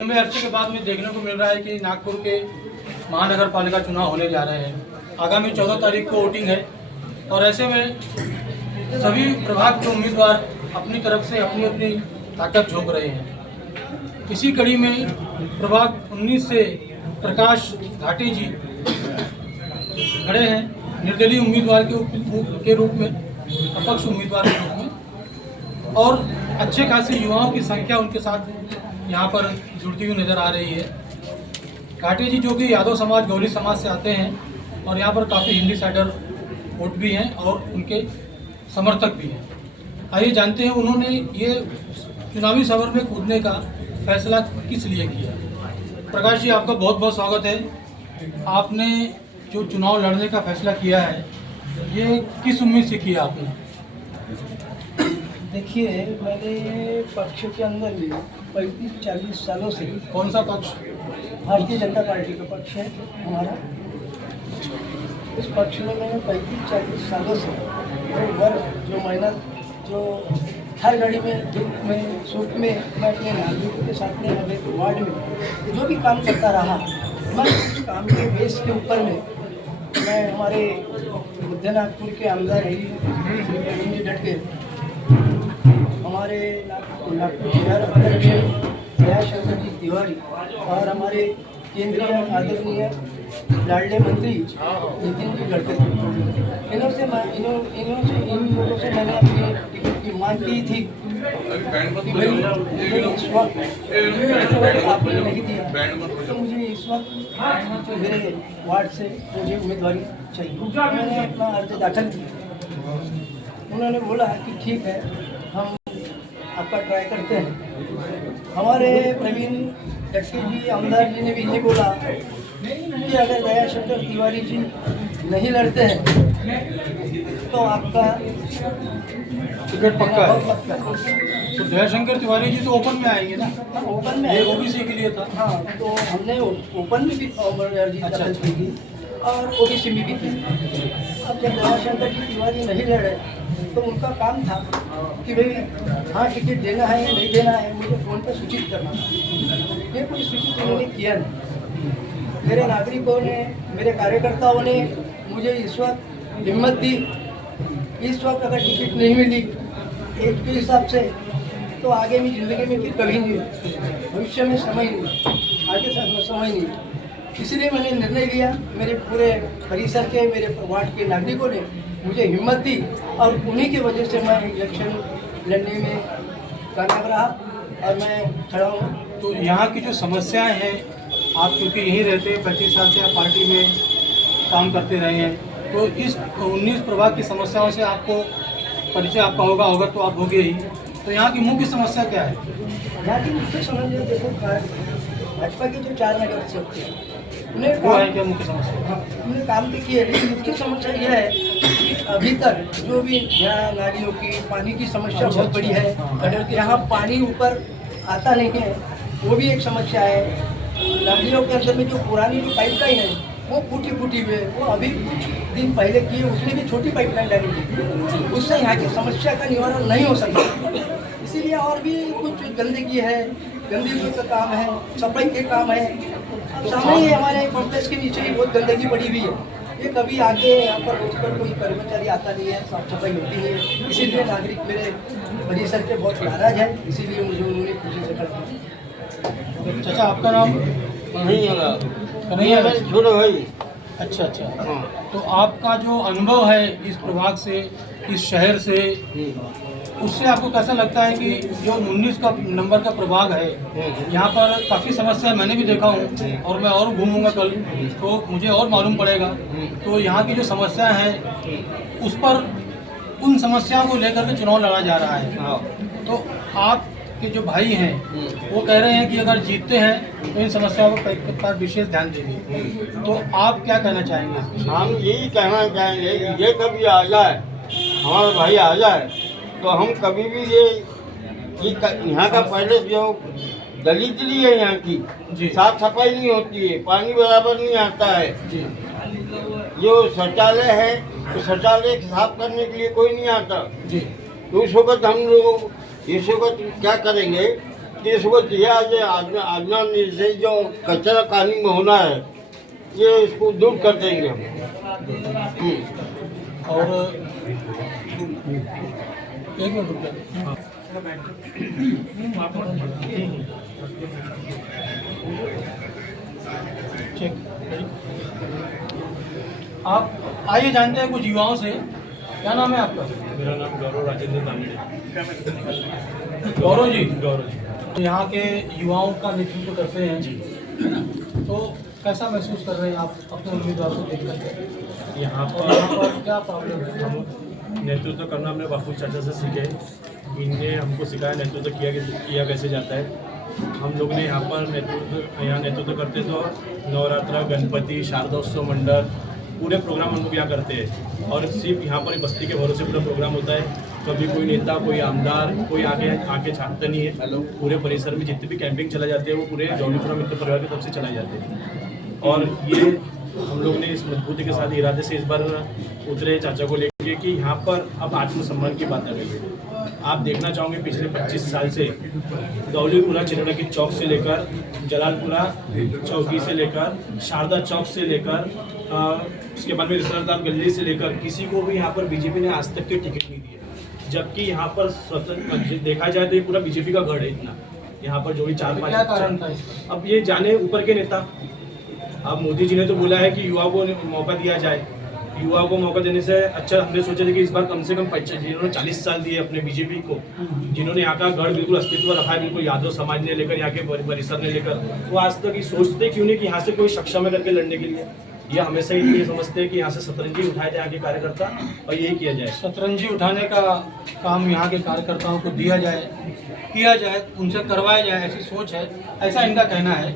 लंबे अरसे के बाद में देखने को मिल रहा है कि नागपुर के महानगर पालिका चुनाव होने जा रहे हैं। आगामी 14 तारीख को वोटिंग है और ऐसे में सभी प्रभाग के उम्मीदवार अपनी तरफ से अपनी अपनी ताकत झोंक रहे हैं। इसी कड़ी में प्रभाग 19 से प्रकाश घाटी जी खड़े हैं निर्दलीय उम्मीदवार के रूप में, अपक्ष उम्मीदवार के रूप में, और अच्छे खासे युवाओं की संख्या उनके साथ यहाँ पर जुड़ती हुई नज़र आ रही है। घाटी जी जो कि यादव समाज, गौरी समाज से आते हैं और यहाँ पर काफ़ी हिंदी साइडर वोट भी हैं और उनके समर्थक भी हैं। आइए जानते हैं उन्होंने ये चुनावी सफर में कूदने का फैसला किस लिए किया। प्रकाश जी, आपका बहुत बहुत स्वागत है। आपने जो चुनाव लड़ने का फैसला किया है, ये किस उम्मीद से किया आपने? देखिए, मैंने पक्ष के अंदर भी 35-40 सालों से। कौन सा पक्ष? भारतीय जनता पार्टी का पक्ष है हमारा। इस पक्ष में मैंने 35-40 सालों से जो वर्ग, जो मेहनत, जो हर घड़ी में दुख में सुख में मैं अपने नागरिकों के साथ में अपने वार्ड में जो भी काम करता रहा, मैं उस काम के बेस के ऊपर में मैं हमारे मध्य नागपुर के आमदार श्री डट के हमारे नागपुर शहर अध्यक्ष दयाशंकर जी तिवारी और हमारे केंद्रीय आदरणीय लाडले मंत्री नितिन जी गडकरी, इन लोगों से मैंने अपनी टिकट की मांग की थी कि भाई इस वक्त आपने नहीं दिया तो मुझे इस वक्त मेरे वार्ड से मुझे उम्मीदवारी चाहिए। मैंने अपना अर्ज दाखिल किया। उन्होंने बोला कि ठीक है, हम आपका ट्राई करते हैं। हमारे प्रवीण गडकरी जी, आमदार जी ने भी ये बोला कि अगर दयाशंकर तिवारी जी नहीं लड़ते हैं तो आपका टिकट पक्का है। तो दयाशंकर तिवारी जी तो ओपन में आएंगे ना? ओपन में, ये ओबीसी के लिए था। हाँ, तो हमने ओपन में भी अर्जी दाखिल की थी और ओबीसी में भी थी। अब जब दयाशंकर जी तिवारी नहीं लड़े तो उनका काम था कि भाई हाँ, टिकट देना है या नहीं देना है, मुझे फ़ोन पर सूचित करना था। ये कोई सूचित उन्होंने किया नहीं। मेरे नागरिकों ने, मेरे कार्यकर्ताओं ने मुझे इस वक्त हिम्मत दी। इस वक्त अगर टिकट नहीं मिली एज के हिसाब से तो आगे में ज़िंदगी में फिर कभी नहीं हुआ, भविष्य में समय नहीं, आगे समय नहीं। इसलिए मैंने निर्णय लिया, मेरे पूरे परिसर के, मेरे वार्ड के नागरिकों ने मुझे हिम्मत दी और उन्हीं की वजह से मैं इलेक्शन लड़ने में कामयाब रहा और मैं खड़ा हूँ। तो यहाँ की जो समस्याएं हैं, आप क्योंकि यहीं रहते हैं, 35 साल से आप पार्टी में काम करते रहे हैं, तो इस 19 प्रभाग की समस्याओं से आपको परिचय आपका होगा तो आप होगे ही। तो यहाँ की मुख्य समस्या क्या है? यहाँ की मुख्य समस्या देखो, भाजपा के जो 4 नगर से होते हैं उन्हें वो है क्या मुख्य समस्या? हाँ, उन्हें काम तो किए, लेकिन मुख्य समस्या यह है कि अभी तक जो भी यहाँ नालियों की पानी की समस्या बहुत बड़ी है। गटर के यहाँ पानी ऊपर आता नहीं है, वो भी एक समस्या है। नालियों के अंदर में जो पुरानी जो पाइपलाइन है वो फूटी हुई है, वो अभी कुछ दिन पहले किए, उसमें भी छोटी पाइपलाइन डाली थी, उससे यहाँ की समस्या का निवारण नहीं हो सकता। इसीलिए और भी कुछ गंदगी है, गंदगी का काम है, सफाई के काम है। अब सामने ही हमारे कॉम्प्लेक्स के नीचे ही बहुत गंदगी पड़ी हुई है, ये कभी आगे यहाँ पर रोज पर कोई कर्मचारी आता नहीं है, साफ सफाई होती नहीं है। इसीलिए नागरिक मेरे परिसर के बहुत नाराज है, इसीलिए मुझे उन्होंने खुशी से खड़ा किया। चाचा आपका नाम? नहीं होगा, कन्हैया मेरे छोटे भाई। अच्छा, तो आपका जो अनुभव है इस प्रभाग से, इस शहर से, उससे आपको कैसा लगता है कि जो 19 का नंबर का प्रभाग है, यहाँ पर काफ़ी समस्या मैंने भी देखा हूँ और मैं और घूमूंगा कल तो मुझे और मालूम पड़ेगा। तो यहाँ की जो समस्या है उस पर, उन समस्याओं को लेकर के चुनाव लड़ा जा रहा है। तो आप के जो भाई हैं वो कह रहे हैं कि अगर जीतते हैं तो इन समस्याओं पर विशेष ध्यान देंगे, तो आप क्या कहना चाहेंगे? हम यही कहना चाहेंगे, ये कभी आ जाए, हमारा भाई आ जाए, तो हम कभी भी ये यहाँ का पहले जो दलितरी है यहाँ जी। की, साफ सफाई नहीं होती है, पानी बराबर नहीं आता है जी। जो शौचालय है तो शौचालय साफ करने के लिए कोई नहीं आता जी। तो उस वक्त हम लोग इस वक्त क्या करेंगे कि इस वक्त ये आजना से जो कचरा कानून में होना है ये इसको दूर कर देंगे हम। और एक मिनट रुक जाइए। चेक। आप आइए जानते हैं कुछ युवाओं से। क्या नाम है आपका? मेरा नाम गौरव राजेंद्र दामिड़े। गौरव जी। गौरव जी। तो यहाँ के युवाओं का नेतृत्व करते हैं जी, तो कैसा महसूस कर रहे हैं आप अपने उम्मीदवार को देख करके? यहाँ पर क्या प्रॉब्लम है? हम नेतृत्व करना अपने बापू चाचा से सीखे, इनने हमको सिखाया नेतृत्व किया कैसे जाता है। हम लोग ने यहाँ पर नेतृत्व करते तो नवरात्रा, गणपति, शारदोत्सव मंडल, पूरे प्रोग्राम हम लोग यहाँ करते हैं और सिर्फ यहाँ पर बस्ती के भरोसे पूरा प्रोग्राम होता है। कभी कोई नेता, कोई आमदार, कोई आके छापता नहीं है। पूरे परिसर में जितनी भी कैंपिंग चला जाते हैं वो पूरे जौलीपुरा मित्र परिवार की तरफ से चलाई जाती है और ये हम लोग ने इस मजबूती के साथ इरादे से इस बार उतरे चाचा को लेकर कि यहाँ पर अब आत्मसम्मान की बात आ गई है। आप देखना चाहोगे पिछले 25 साल से दौलीपुरा चिरौड़ा की चौक से लेकर जलालपुरा चौकी से लेकर शारदा चौक से लेकर उसके बाद में रिसरदार गली से लेकर किसी को भी यहाँ पर बीजेपी ने आज तक के टिकट नहीं दिए, जबकि यहाँ पर स्वतंत्र देखा जाए तो ये पूरा बीजेपी का गढ़ है। इतना यहाँ पर जो भी 4-5 अब ये जाने ऊपर के नेता। अब मोदी जी ने तो बोला है कि युवा को मौका दिया जाए, युवा को मौका देने से अच्छा हमने सोचा था कि इस बार कम से कम जिन्होंने 40 साल दिए अपने बीजेपी को, जिन्होंने यहाँ का गढ़ बिल्कुल अस्तित्व रखा है, बिल्कुल यादव समाज ने लेकर, यहाँ के परिसर ने लेकर, वो आज तक ये सोचते क्यों नहीं कि यहाँ से कोई सक्षम है करके लड़ने के लिए। ये हमेशा ये समझते हैं कि यहाँ से सतरंजी उठाए जाए यहाँ के कार्यकर्ता और यही किया जाए। सतरंजी उठाने का काम यहाँ के कार्यकर्ताओं को दिया जाए, किया जाए, उनसे करवाया जाए, ऐसी सोच है, ऐसा इनका कहना है।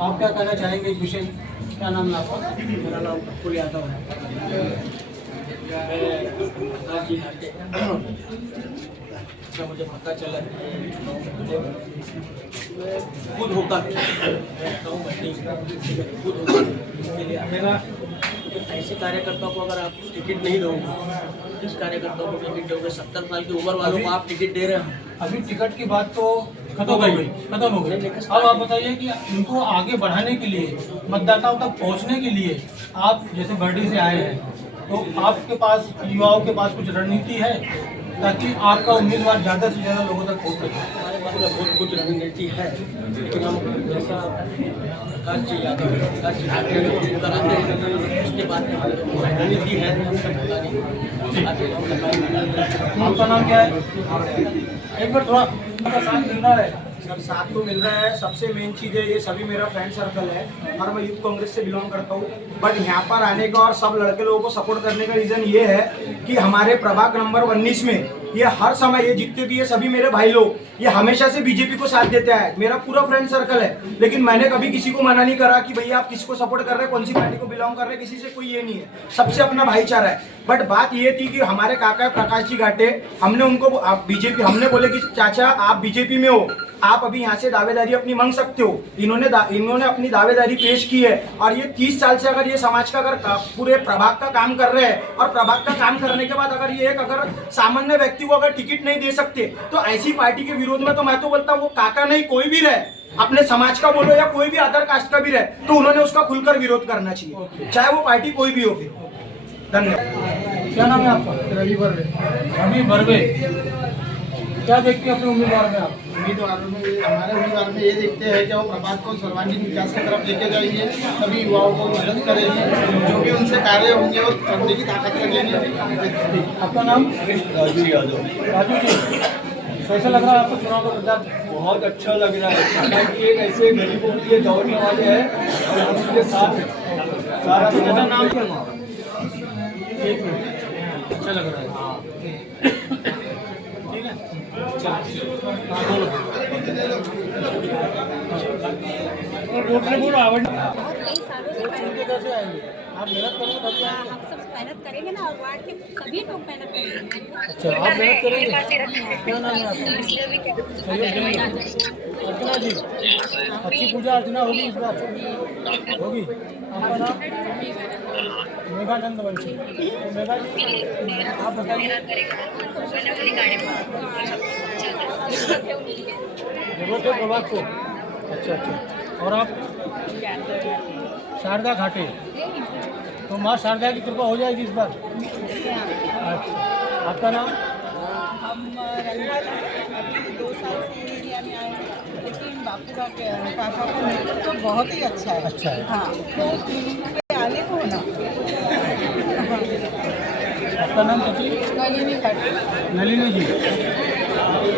आप क्या कहना चाहेंगे इस विषय? क्या नाम है आपका? मेरा नाम प्रफुल्ल यादव है। मैं मुझे पता चला खुद होकर खुद होकर इसके लिए मेरा ऐसे कार्यकर्ताओं को अगर आप टिकट नहीं दोगे, किस कार्यकर्ताओं को टिकट दोगे? 70 साल की उम्र वालों को आप टिकट दे रहे हैं। अभी टिकट की बात तो खत्म हो गई। अब आप बताइए कि इनको आगे बढ़ाने के लिए, मतदाताओं तक पहुंचने के लिए, आप जैसे बर्डी से आए हैं तो आपके पास, युवाओं के पास कुछ रणनीति है? ताकि आपका उम्मीदवार ज़्यादा से ज़्यादा लोगों तक पहुँच सके? हमारे पास तो बहुत कुछ रणनीति है, लेकिन हम जैसा प्रकाश जी यादव कराते हैं उसके बाद में हम रणनीति है हम सब बता नहीं। आपका नाम क्या है? एक बार थोड़ा आपका साथ मिल रहा है। सर साथ तो मिल रहा है, सबसे मेन चीज़ है ये सभी मेरा फ्रेंड सर्कल है और मैं यूथ कांग्रेस से बिलोंग करता हूँ। बट यहाँ पर आने का और सब लड़के लोगों को सपोर्ट करने का रीज़न ये है कि हमारे प्रभाग नंबर 19 में ये हर समय ये जितने भी है सभी मेरे भाई लोग ये हमेशा से बीजेपी को साथ देते आए। मेरा पूरा फ्रेंड सर्कल है, लेकिन मैंने कभी किसी को मना नहीं करा कि भैया आप किसको सपोर्ट कर रहे हैं, कौन सी पार्टी को बिलोंग कर रहे हैं, किसी से कोई ये नहीं है, सबसे अपना भाईचारा है। बट बात ये थी कि हमारे काका है प्रकाश जी घाटे, हमने उनको बीजेपी हमने बोले कि चाचा आप बीजेपी में हो, आप अभी यहाँ से दावेदारी अपनी मांग सकते हो। इन्होंने अपनी दावेदारी पेश की है और ये 30 साल से अगर ये समाज का अगर पूरे प्रभाग का काम कर रहे हैं और प्रभाग का काम करने के बाद अगर ये एक अगर सामान्य व्यक्ति को अगर टिकट नहीं दे सकते तो ऐसी पार्टी के विरोध में तो मैं तो बोलता हूँ वो काका नहीं कोई भी रहे, अपने समाज का बोलो या कोई भी अदर कास्ट का भी रहे, तो उन्होंने उसका खुलकर विरोध करना चाहिए, चाहे वो पार्टी कोई भी हो। धन्यवाद। क्या नाम है आपका? रवि बर्वे। रवि बर्वे। क्या देखते हैं अपने उम्मीदवार में आप? हमारे उम्मीदवार में ये देखते हैं कि वो प्रभाग को सर्वांगीण विकास की तरफ लेके जाएंगे, सभी युवाओं को मदद करेंगे, जो भी उनसे कार्य होंगे वो करने की ताकत लगेगी। आपका नाम? राजू यादव। राजू जी, कैसा लग रहा है आपको चुनाव का प्रचार? बहुत अच्छा लग रहा है कि एक ऐसे गरीबों के लिए दौड़ने वाले हैं और हम उनके साथ हैं। सारा अच्छा नाम क्या है? एक मिनट, अच्छा लग रहा है। ठीक है, कई सालों से चुनते कैसे आएंगे? आप मेहनत करेंगे तभी आएंगे। हम सब मेहनत करेंगे ना और वार्ड के सभी लोग मेहनत करेंगे। अच्छा, आप मेहनत करेंगे? क्या नाम है आपका? सहयोग देंगे। अर्चना जी, अच्छी पूजा अर्चना होगी इस बार? होगी। आपका नाम? मेघानंद वंशी। तो मेघा जी आप बताइए, जरूरत है प्रभाग को? अच्छा अच्छा। और आप? शारदा घाटे। तो माँ शारदा की कृपा हो जाएगी इस बार? अच्छा, आपका नाम? हम अभी 2 साल से एरिया में आए हैं, लेकिन बापू का काका का नेतृत्व तो बहुत ही अच्छा है। अच्छा है। हाँ, तो आगे को ना। आपका नाम चाची? नलिनी खट्टर। नलिनी जी,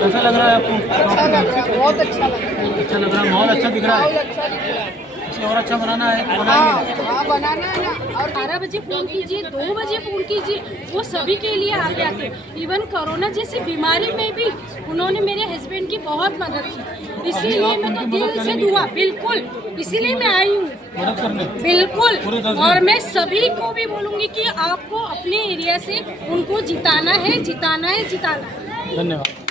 कैसा लग रहा है आपको? अच्छा लग रहा है, बहुत अच्छा लग रहा है। अच्छा लग रहा है, माहौल अच्छा दिख रहा है। बहुत अच्छा दिख रहा है। इसे और अच्छा बनाना है तो बनाएंगे। हाँ, बनाना है ना। और 12 बजे फ़ोन कीजिए, 2 बजे फ़ोन कीजिए, वो सभी के लिए आगे आते। इवन कोरोना जैसी बीमारी में भी उन्होंने मेरे हस्बैंड की बहुत मदद की, इसीलिए मैं तो दिल से दुआ, बिल्कुल इसीलिए मैं आई हूँ मदद करने। बिल्कुल। पूरे 10 दिन। और मैं सभी को भी बोलूँगी कि आपको अपने एरिया से उनको जिताना है, जिताना है, जिताना है। धन्यवाद।